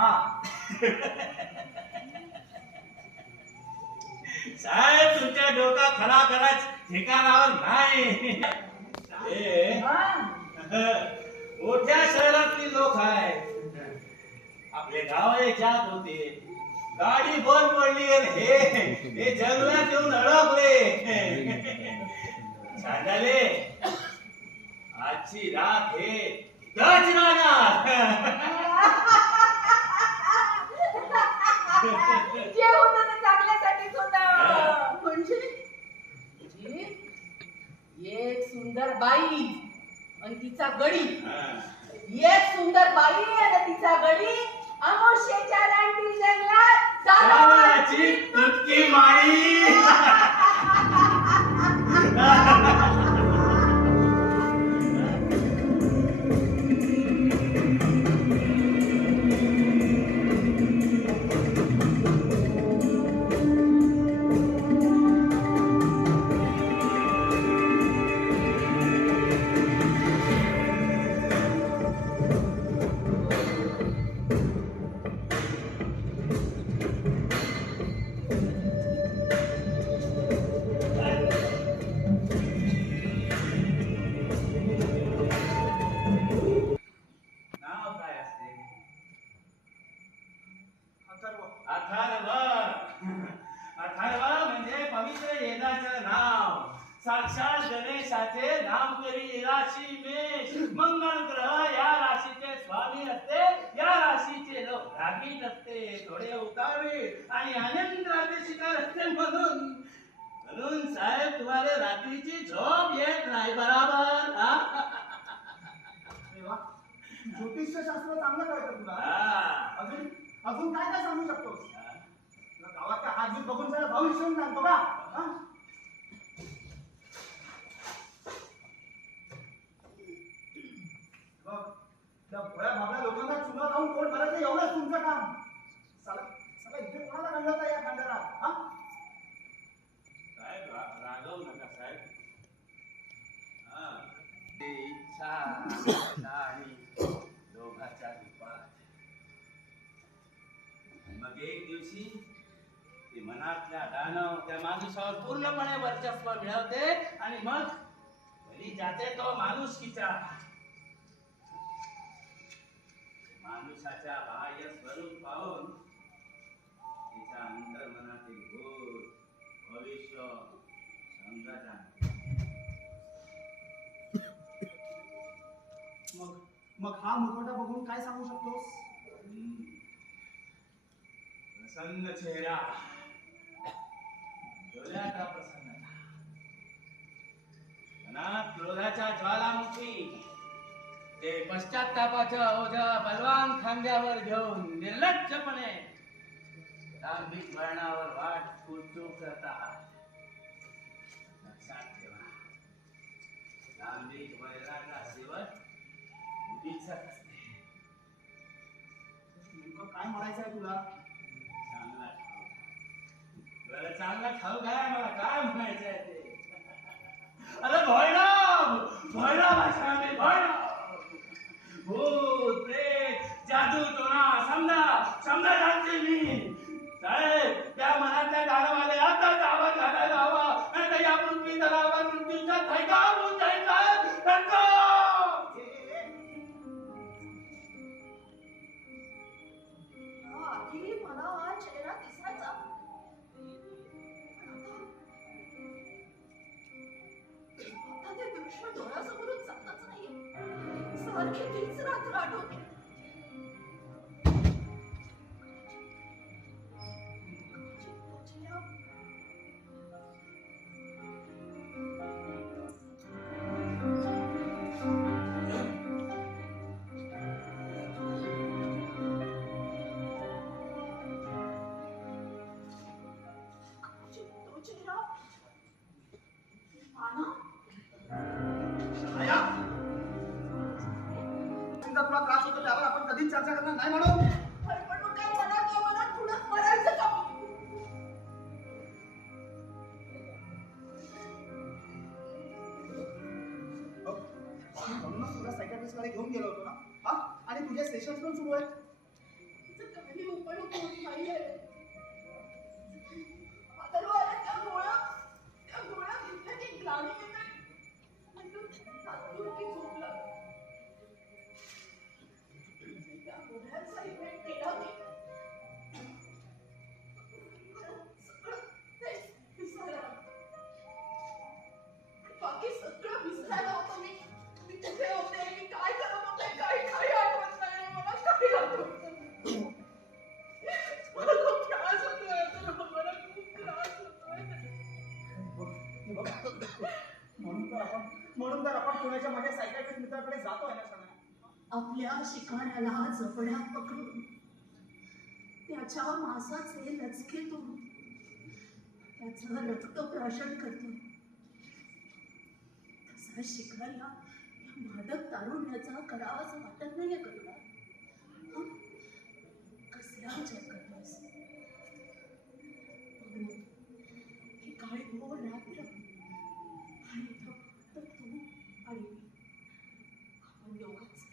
हा. साहेब तुमच्या डोका खरा कराच ठिकाणावर नाही. हे. मोठ्या शहरातली लोक आहेत. आपले गाव याच्यात होते. गाडी बंद पडली हे हे जंगलात येऊन अडकले. सांगाले आजची रात हे इथंच राहणार जे होतं ते चांगल्यासाठीच होतं. म्हणजे? म्हणजे एक सुंदर बाई आणि तिचा गडी. एक सुंदर बाई आणि तिचा गडी. अमोशेच्या रानटी जंगलात रावणाची तुटकी माई आणि आनंद शिकार असते म्हणून साहेब तुम्हाला रात्रीची झोप येत नाही बराबर हा? अरे वा. ज्योतिष्य शास्त्र चांगलं कळतं तुला. अजून अजून काय काय सांगू शकतोस तुला गावाच्या हातबीत बघून सगळं भविष्य सांगतो का हा? बघ, त्या भोळ्या भाबड्या लोकांना चुना लावून पोट भरायचं एवढंच तुमचं काम साला इथे कोणाला काढलं होतं या हा? साहेब रा- रागवू नका साहेब. हा. ते इच्छा आशा आणि दोघाच्या रूपात मग एक दिवशी ते मनातल्या दानव त्या माणसावर पूर्णपणे वर्चस्व मिळवते आणि मग बली जाते तो माणुसकीचा. माणुसाच्या बाह्य स्वरूप पाहून अंतर्मनातील भविष्य. मग मग हा मुखवटा बघून काय सांगू शकतोस. प्रसन्न चेहरा डोळ्याचा प्रसन्नता मनात क्रोधाच्या ज्वालामुखी ते पश्चातापाचं ओझ बलवान खांद्यावर घेऊन निर्लज्जपणे धार्मिक मरणावर वाट पुरचू करत आहात. लक्षात ठेवा. धार्मिक वैराचा शेवट असते. नेमकं काय म्हणायचं आहे तुला? चांगला ठाऊक. बरं चांगला ठाऊक आहे मला. काय म्हणायचं आहे ते? अरे भैरव! भैरव भाषा मी भैरव! भूत प्रेत जादू टोना समजा समजा जाणते मी. साहेब त्या मनातल्या दानवाले आता दावा झाला जावा नाही या पृथ्वी तलाव ಕೆಲಸಗಳನ್ನ ನಾನು ಮಾಡೋದು शिकाऱ्याला जबड्यात पकडून त्याच्या मांसाचे लचकेतून त्याचं रक्त प्राशन करतो. तसा शिकायला या मादक तारुण्याचा करावाच वाटत नाही का तुला? कसल्या कसला विचार करतोस बघ ना, ही काळी भोर रात्र आणि इथं फक्त तू आणि मी आपण दोघंच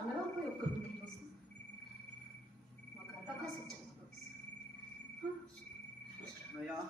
वेळेचा चांगला उपयोग करून घेतोस ना. मग आता कसं चालतोस हं? नया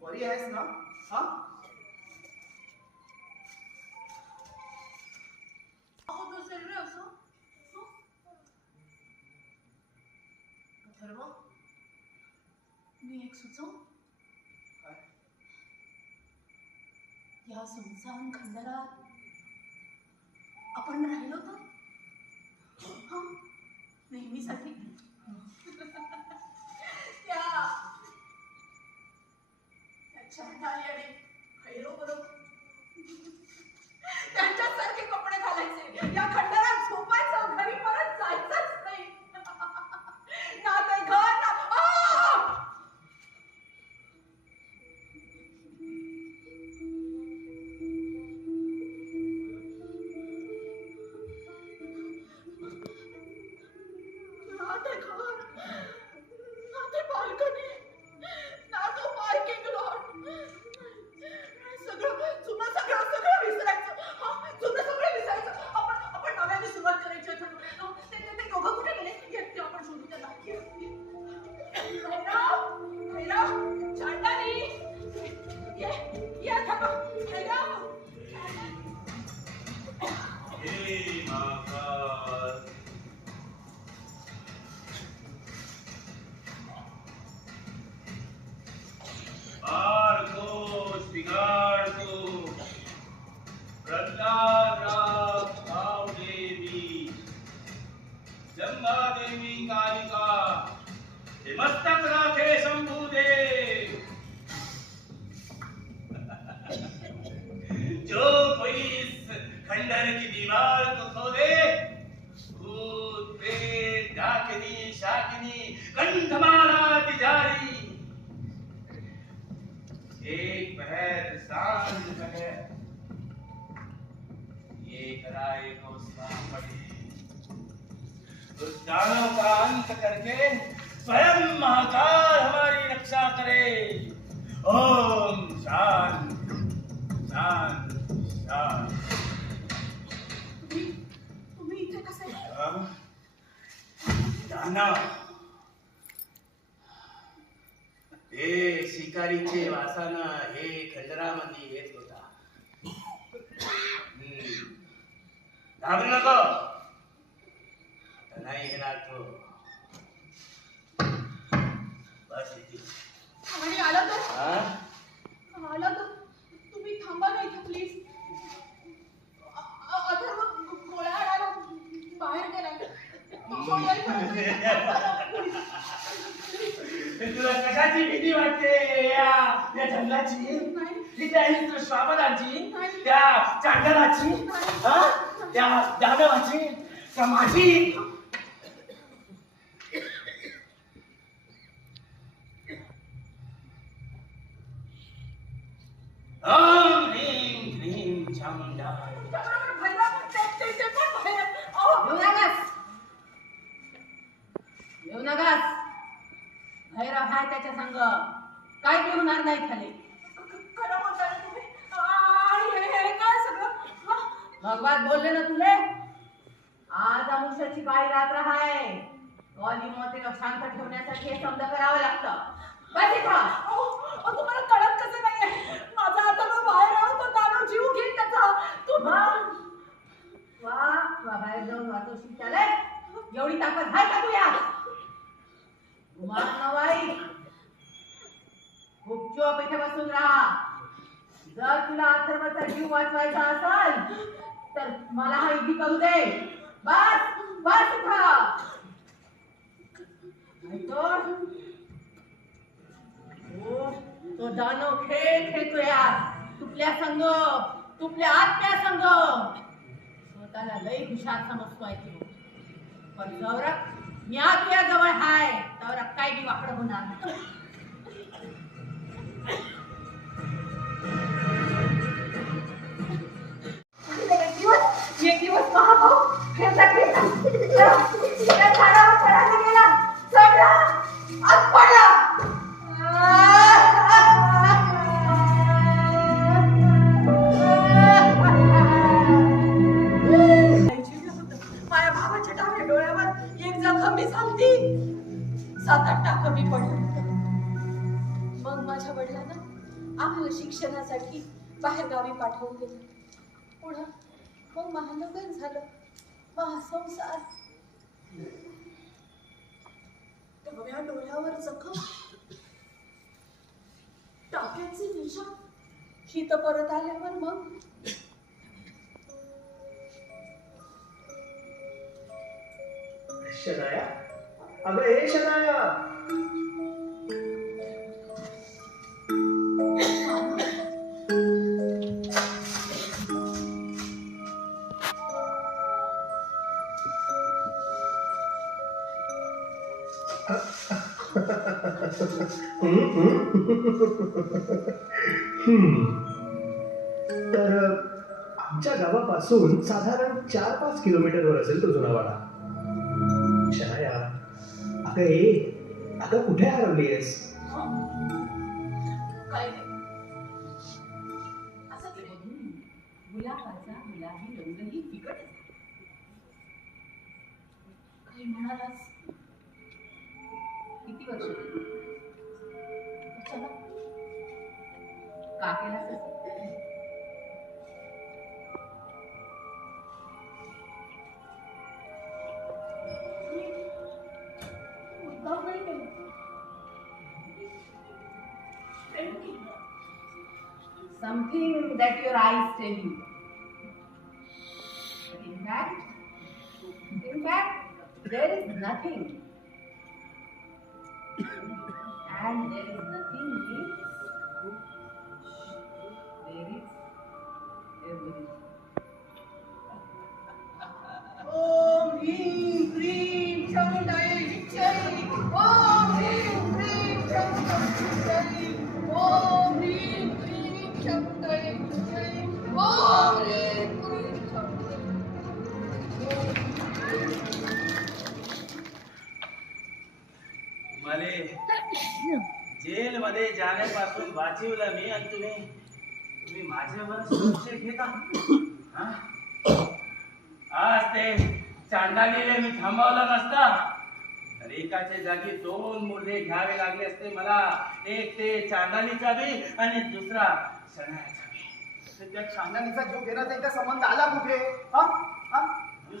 बरी आहेस ना हा आपण राहिलो तर? नेहमीसाठी? त्या बरोबर. त्यांच्यासारखे कपडे घालायचे. या खंडरात झोपायचं ये कराए को उस का अंत करके स्वयं महाकाल हमारी रक्षा करे ओम शांति शांति शांति. तुम्ही इथे कसे दानव हे शिकारीचे वासानं हे खंडरामध्ये येत होता हम्म. घाबरू नको. आता नाही येणार तो. बस इथे. आणि आला तर हा? आला तर तुम्ही थांबा ना इथे प्लीज अथर्व गोळ्या आणायला बाहेर गेला. तुला कशाची भीती वाटते? या या जंगलाची? नाही. त्या श्वापदाची? त्या चांडराची हा? त्या दानवाची का माझी. ओम ह्रीं क्लीं चामुंडाय भैरव, येऊ भैरव हाय त्याच्या संग. काय घेऊन नाही खाली ख- ख- खरं म्हणताय तुम्ही भगवान बोलले ना तुले? आज अमुष्याची काळी रात्र आहे कॉली मोते शांत ठेवण्यासाठी हे समजा करावं लागतं. बस इथं. तुम्हाला कळत कसं नाहीये? माझा आता तो बाहेर आहो तो दारू जीव घेईल त्याचा. तू वा. वा बाहेर जाऊन वाचवशील त्याला. एवढी ताकद आहे का तुया? बाई गुपचूप इथे बसून राहा. जर तुला अथर्वचा जीव वाचवायचा असेल तर मला हा इथे करू दे. बस बस तो दानव खेळ खेळतोय तुपल्या संग तुपल्या आत्म्या संग स्वतःला लय हुशार समजतोय तो. पण गौरव मी आज तुझ्या जवळ हाय. गौरव काय बी वाकडं होणार सात आठ टाक कमी पडलं. मग माझ्या वडिलांना आम्हाला शिक्षणासाठी बाहेर गावी पाठवून दिलं. पुढं मग महानगर झालं. महासंसार डाव्या डोळ्यावर जखम. टाक्याची दिशा. ही तर परत आल्यावर मग? शनाया? अगं ए शनाया! तर आमच्या गावापासून साधारण चार पाच किलोमीटरवर असेल तो जुनावाडा. शनाया अगं ए अगं कुठे हरवली आहेस हो. गुलाबाचा गुलाबी रंगही फिकट झाला. म्हणालास? किती वर्ष? का केलास असं? मुद्दाम नाही केलं. something that your eyes tell you. But in fact, in fact, there is nothing. And there is nothing मध्ये जाण्यापासून वाचवलं मी आणि तुम्ही तुम्ही माझ्यावर सुरक्षित घेता. हा? आज ते चांदालीले मी थांबवलं नसता. तर एकाच्या जागी दोन मुले घ्यावे लागले असते मला. एक ते चांदालीचा बी आणि दुसरा शनायाचा बी. त्या चांदणीचा जीव घेण्याचा एकदा संबंध आला कुठे? हा? हा?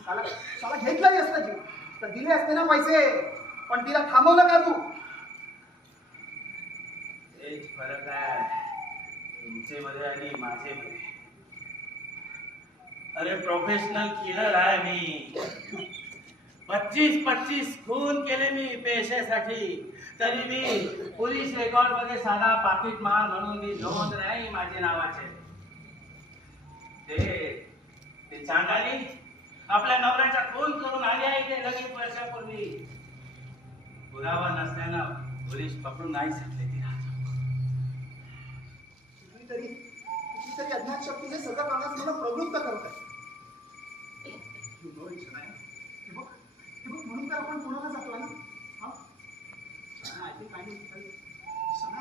साला साला घेतलाही असता जीव. तर दिले असते ना पैसे. पण तिला थांबवलं का तू? एक फरक आहे. तुमचे मध्ये आणि माझे मध्ये. अरे प्रोफेशनल किलर आहे मी. पच्चीस पच्चीस खून केले मी पेशेसाठी. तरी मी पोलीस रेकॉर्डमध्ये साधा पाकिट मार म्हणून मी नोंद नाही माझे नावाचे. ते ते चांडाली आपल्या नवऱ्याचा खून करून आले आहे ते लगेच वर्षापूर्वी. पुरावा नसल्यानं पोलीस पकडून नाही शकले तिला कुठलीतरी तरी अज्ञान शक्तीने सगळं करण्यास मला प्रवृत्त करत आहे बघ हे बघ म्हणून तर आपण कोणाला जातो ना? हा? Shanaya,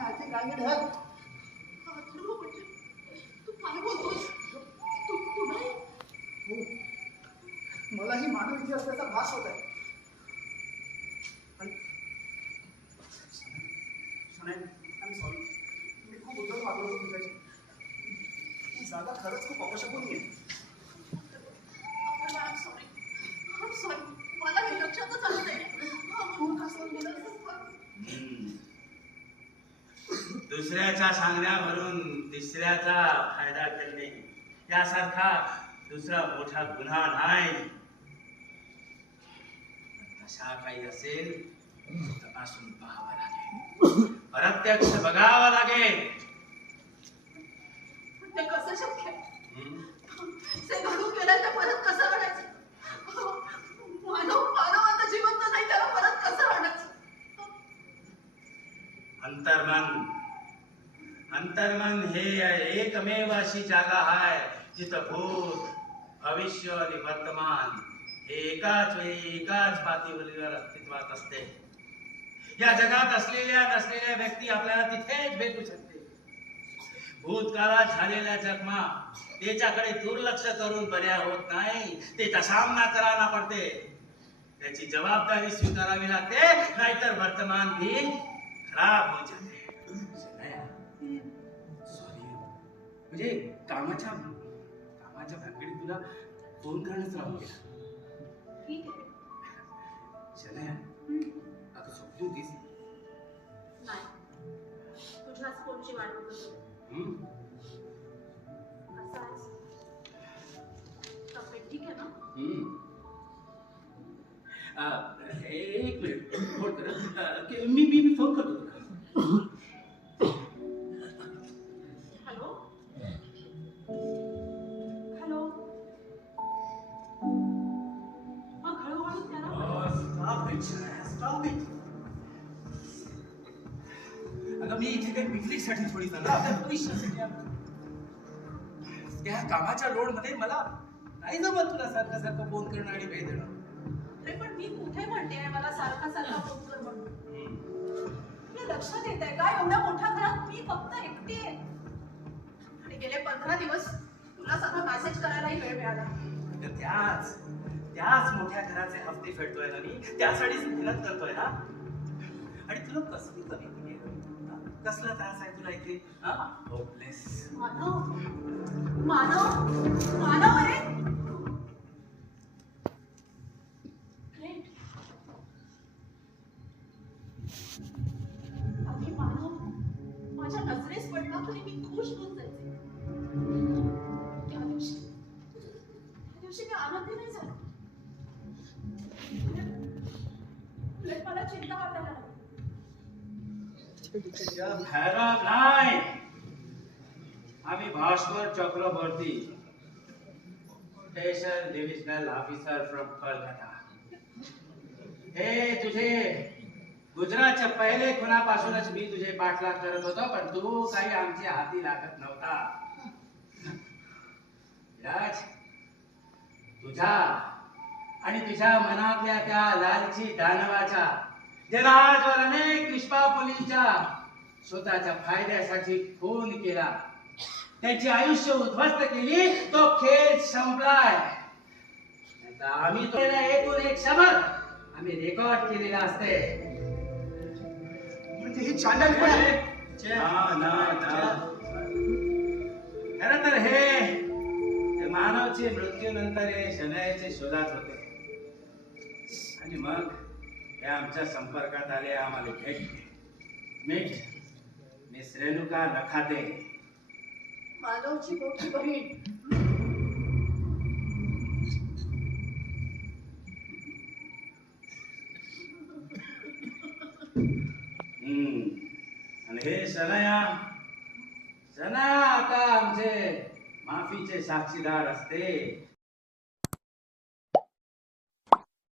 I think I need तू काय बोलतोस? तू तू नाही? हो. मलाही मानव इथे असल्याचा भास होत आहे. सॉरी मी खूप उद्धव वागलो तुझ्याशी जागा खरंच खूप अपशकून हम्म. दुसऱ्याच्या सांगण्यावरून तिसऱ्याचा फायदा करणे. यासारखा दुसरा मोठा गुन्हा नाही. तसा काही असेल तर असून पाहावा लागेल. प्रत्यक्ष बघावं लागेल. ते कसं शक्य. ते घडून गेलं तर परत कसं आणायचं? मानव मानव आता जिवंत नाही त्याला परत कसं आणायचं? अंतर्मन. अंतर्मन हे एकमेव अशी जागा आहे जिथं भूत भविष्य आणि वर्तमान हे एकाच वेळी एकाच पातळीवर अस्तित्वात असते. या जगात असलेल्या नसलेल्या व्यक्ती आपल्याला तिथेच भेटू शकते. भूतकाळात झालेल्या जखमा त्याच्याकडे दुर्लक्ष करून बऱ्या होत नाही. त्याचा सामना करावा पडते. त्याची जबाबदारी स्वीकारावी लागते नाहीतर वर्तमान भी खराब हो जाते. सॉरी म्हणजे कामाच्या कामाच्या भानगडीत तुला फोन करणंच गेला ठीक आहे. शनया होतीस. एक मिनिट. होल्ड कर. मी मी मी फोन करतो तुला. अगं मी इथे काही पिकनिकसाठी थोडी चाललो आपल्या भविष्यासाठी आलो. त्या कामाच्या लोडमध्ये मला नाही जमत तुला सारखं सारखं फोन करणं आणि वेळ देणं. मी म्हणते मला सारखा सारखा फोन कर म्हणून. तुला लक्षात येत आहे का? एवढ्या मोठ्या घरात मी फक्त एकटी आहे. आणि गेले पंधरा दिवस तुला सगळं मेसेज करायलाही वेळ मिळाला. त्याच त्याच मोठ्या घराचे हफ्ते फेडतोय ना मी त्यासाठीच मेहनत करतोय ना आणि तुला कसली कमी केली कसला त्रास आहे तुला इथे? होपलेस मानव मानव मानव अरे Chakraborty station divisional officer from Kolkata हे तुझे गुजरातच्या पहिले खुनापासूनच मी तुझे पाठलाग करत होतो पण तू काही आमच्या हाती लागत नव्हता. राज तुझ्या आणि तुझ्या मनातल्या त्या लालची दानवाच्या ज्याला आजवर अनेक निष्पाप स्वतःच्या फायद्यासाठी खून केला. त्यांची आयुष्य उद्ध्वस्त केली तो खेळ संपलाय. आम्ही तो एकूण एक शब्द आम्ही रेकॉर्ड केलेला असते. म्हणजे ही चांडल पण. खरं तर हे मानवचे मृत्यूनंतर हे शनयाचे शोधात होते. आणि मग हे आमच्या संपर्कात आले आम्हाला भेट. मीठ मिस रेणुका नखाते. माधवची मोठी बहीण हम्म. आणि हे सनया शनया आता आमचे माफीचे साक्षीदार असते